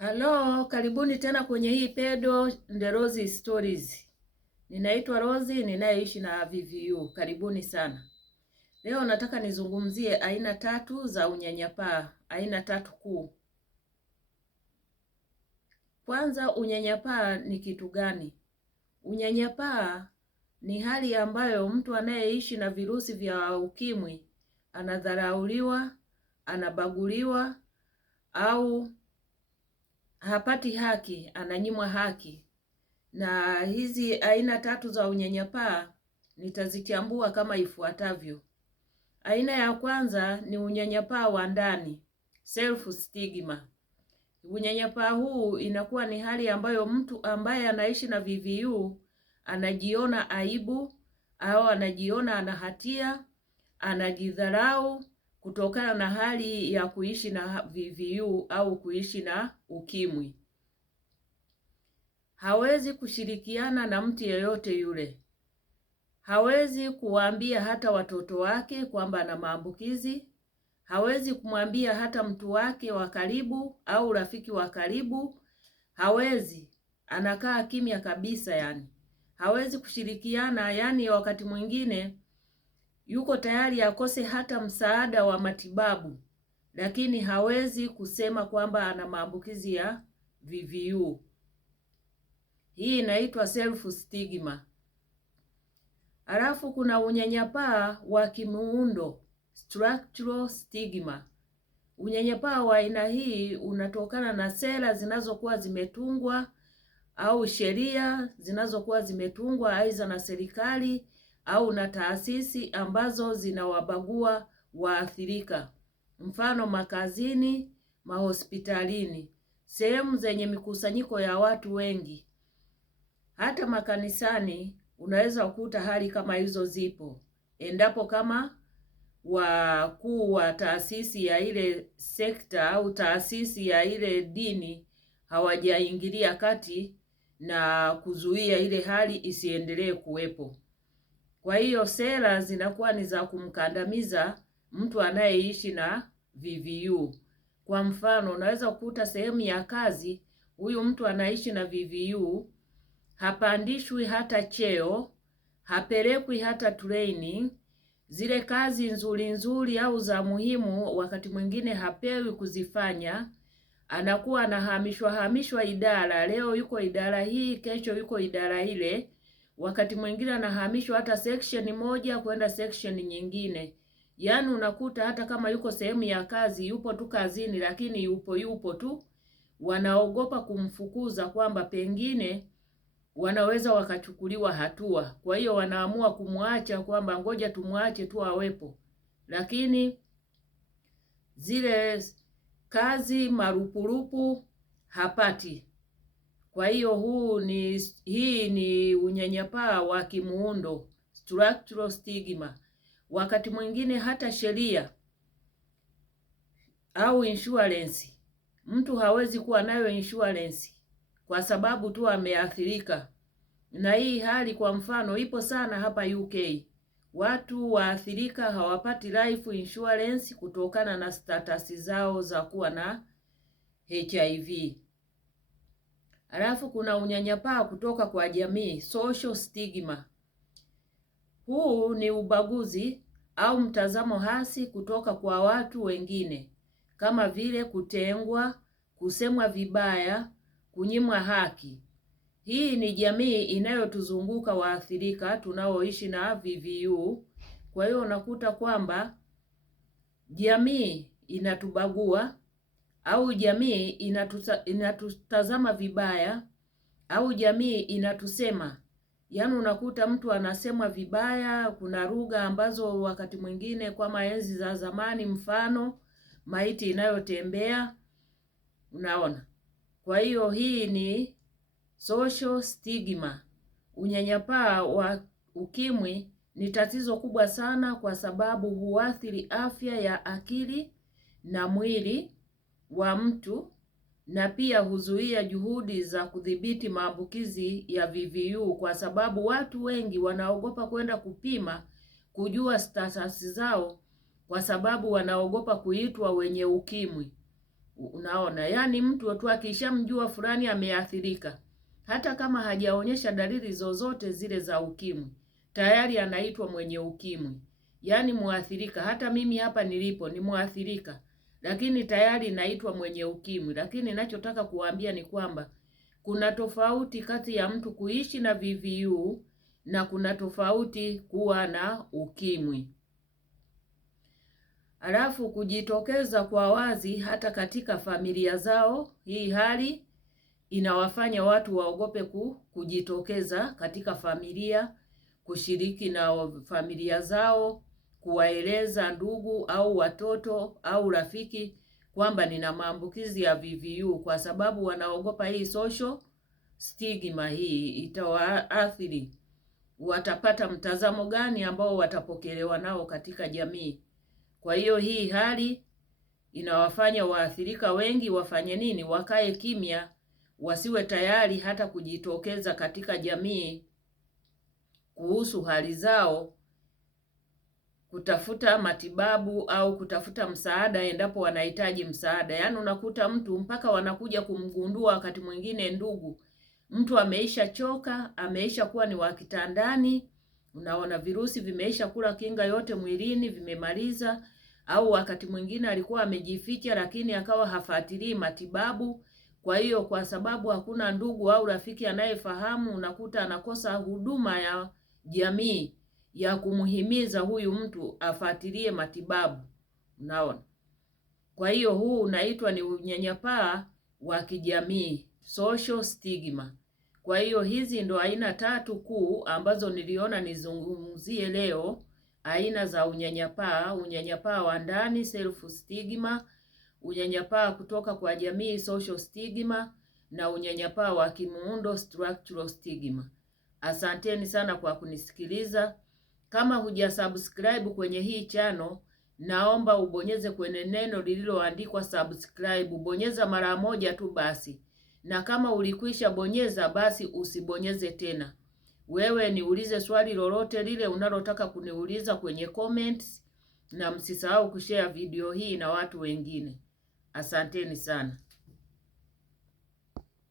Halo, karibuni tena kwenye hii Pedo the Rose Stories. Ninaitwa Rozi, ninayeishi na VVU. Karibuni sana. Leo nataka nizungumzie aina tatu za unyanyapaa, aina tatu kuu. Kwanza, unyanyapaa ni kitu gani? Unyanyapaa ni hali ambayo mtu anayeishi na virusi vya ukimwi anadharauliwa, anabaguliwa au hapati haki, ananyimwa haki. Na hizi aina tatu za unyanyapaa nitazichambua kama ifuatavyo. Aina ya kwanza ni unyanyapaa wa ndani, self stigma. Unyanyapaa huu inakuwa ni hali ambayo mtu ambaye anaishi na VVU anajiona aibu au anajiona ana hatia, anajidharau kutokana na hali ya kuishi na VVU au kuishi na ukimwi. Hawezi kushirikiana na mtu yeyote yule. Hawezi kuwaambia hata watoto wake kwamba ana maambukizi. Hawezi kumwambia hata mtu wake wa karibu au rafiki wa karibu. Hawezi. Anakaa kimya kabisa yani. Hawezi kushirikiana yani wakati mwingine yuko tayari akose hata msaada wa matibabu. Lakini hawezi kusema kwamba ana maambukizi ya VVU. Hii inaitwa self stigma. Halafu kuna unyanyapaa wa kimuundo, structural stigma. Unyanyapaa wa aina hii unatokana na sera zinazokuwa zimetungwa au sheria zinazokuwa zimetungwa aidha na serikali au na taasisi ambazo zinawabagua waathirika. Mfano makazini, mahospitalini, sehemu zenye mikusanyiko ya watu wengi. Hata makanisani unaweza kukuta hali kama hizo zipo. Endapo kama wakuu wa taasisi ya ile sekta au taasisi ya ile dini hawajaingilia kati na kuzuia ile hali isiendelee kuwepo. Kwa hiyo sera zinakuwa ni za kumkandamiza mtu anayeishi na VVU. Kwa mfano, unaweza kukuta sehemu ya kazi huyu mtu anaishi na VVU, hapandishwi hata cheo, hapelekwi hata training, zile kazi nzuri au za muhimu wakati mwingine hapewi kuzifanya, anakuwa anahamishwa idara, leo yuko idara hii, kesho yuko idara ile, wakati mwingine anahamishwa hata section moja kwenda section nyingine. Yaani unakuta hata kama yuko sehemu ya kazi, yupo tu kazini lakini yupo tu, wanaogopa kumfukuza kwamba pengine wanaweza wakachukuliwa hatua. Kwa hiyo wanaamua kumwacha kwamba ngoja tumwache tu awepo. Lakini zile kazi marupurupu hapati. Kwa hiyo hii ni unyanyapaa wa kimuundo, structural stigma. Wakati mwingine hata sheria au insurance, mtu hawezi kuwa nayo insurance kwa sababu tu ameathirika. Na hii hali kwa mfano ipo sana hapa UK. Watu waathirika hawapati life insurance kutokana na status zao za kuwa na HIV. Alafu kuna unyanyapaa kutoka kwa jamii, social stigma. Huu ni ubaguzi au mtazamo hasi kutoka kwa watu wengine, kama vile kutengwa, kusemwa vibaya, kunyimwa haki. Hii ni jamii inayotuzunguka waathirika tunaoishi na VVU. Kwa hiyo unakuta kwamba jamii inatubagua au jamii inatutazama vibaya au jamii inatusema. Yaani unakuta mtu anasemwa vibaya, kuna lugha ambazo wakati mwingine kwa enzi za zamani, mfano maiti inayotembea, unaona. Kwa hiyo hii ni social stigma. Unyanyapaa wa ukimwi ni tatizo kubwa sana kwa sababu huathiri afya ya akili na mwili wa mtu na pia huzuia juhudi za kudhibiti maambukizi ya VVU kwa sababu watu wengi wanaogopa kwenda kupima kujua status zao kwa sababu wanaogopa kuitwa wenye ukimwi. Unaona, yaani mtu tu akishamjua fulani ameathirika, hata kama hajaonyesha dalili zozote zile za ukimwi, tayari anaitwa mwenye ukimwi, yaani muathirika. Hata mimi hapa nilipo ni muathirika, lakini tayari naitwa mwenye ukimwi. Lakini ninachotaka kuwaambia ni kwamba kuna tofauti kati ya mtu kuishi na VVU na kuna tofauti kuwa na ukimwi. Alafu kujitokeza kwa wazi hata katika familia zao, hii hali inawafanya watu waogope kujitokeza katika familia, kushiriki na familia zao, kuwaeleza ndugu au watoto au rafiki kwamba nina maambukizi ya VVU, kwa sababu wanaogopa hii social stigma hii itawaathiri. Watapata mtazamo gani ambao watapokelewa nao katika jamii? Kwa hiyo hii hali inawafanya waathirika wengi wafanye nini? Wakae kimya, wasiwe tayari hata kujitokeza katika jamii kuhusu hali zao, kutafuta matibabu au kutafuta msaada endapo wanahitaji msaada. Yaani unakuta mtu mpaka wanakuja kumgundua wakati mwingine ndugu, mtu ameisha choka, ameisha kuwa ni wa kitandani, unaona virusi vimeisha kula kinga yote mwilini, vimemaliza. Au wakati mwingine alikuwa amejificha lakini akawa hafuatilii matibabu. Kwa hiyo kwa sababu hakuna ndugu au rafiki anayefahamu, unakuta anakosa huduma ya jamii ya kumhimiza huyu mtu afuatilie matibabu. Unaona? Kwa hiyo huu unaitwa ni unyanyapaa wa kijamii, social stigma. Kwa hiyo hizi ndo aina 3 kuu ambazo niliona nizungumzie leo. Aina za unyanyapaa: unyanyapaa wa ndani, self stigma; unyanyapaa kutoka kwa jamii, social stigma; na unyanyapaa wa kimuundo, structural stigma. Asanteni sana kwa kunisikiliza. Kama hujasubscribe kwenye hii channel, naomba ubonyeze kwenye neno lililoandikwa subscribe. Bonyeza mara moja tu basi, na kama ulikwisha bonyeza basi usibonyeze tena. Wewe niulize swali lolote lile unalotaka kuniuliza kwenye comments, na msisahau kushare video hii na watu wengine. Asanteni sana.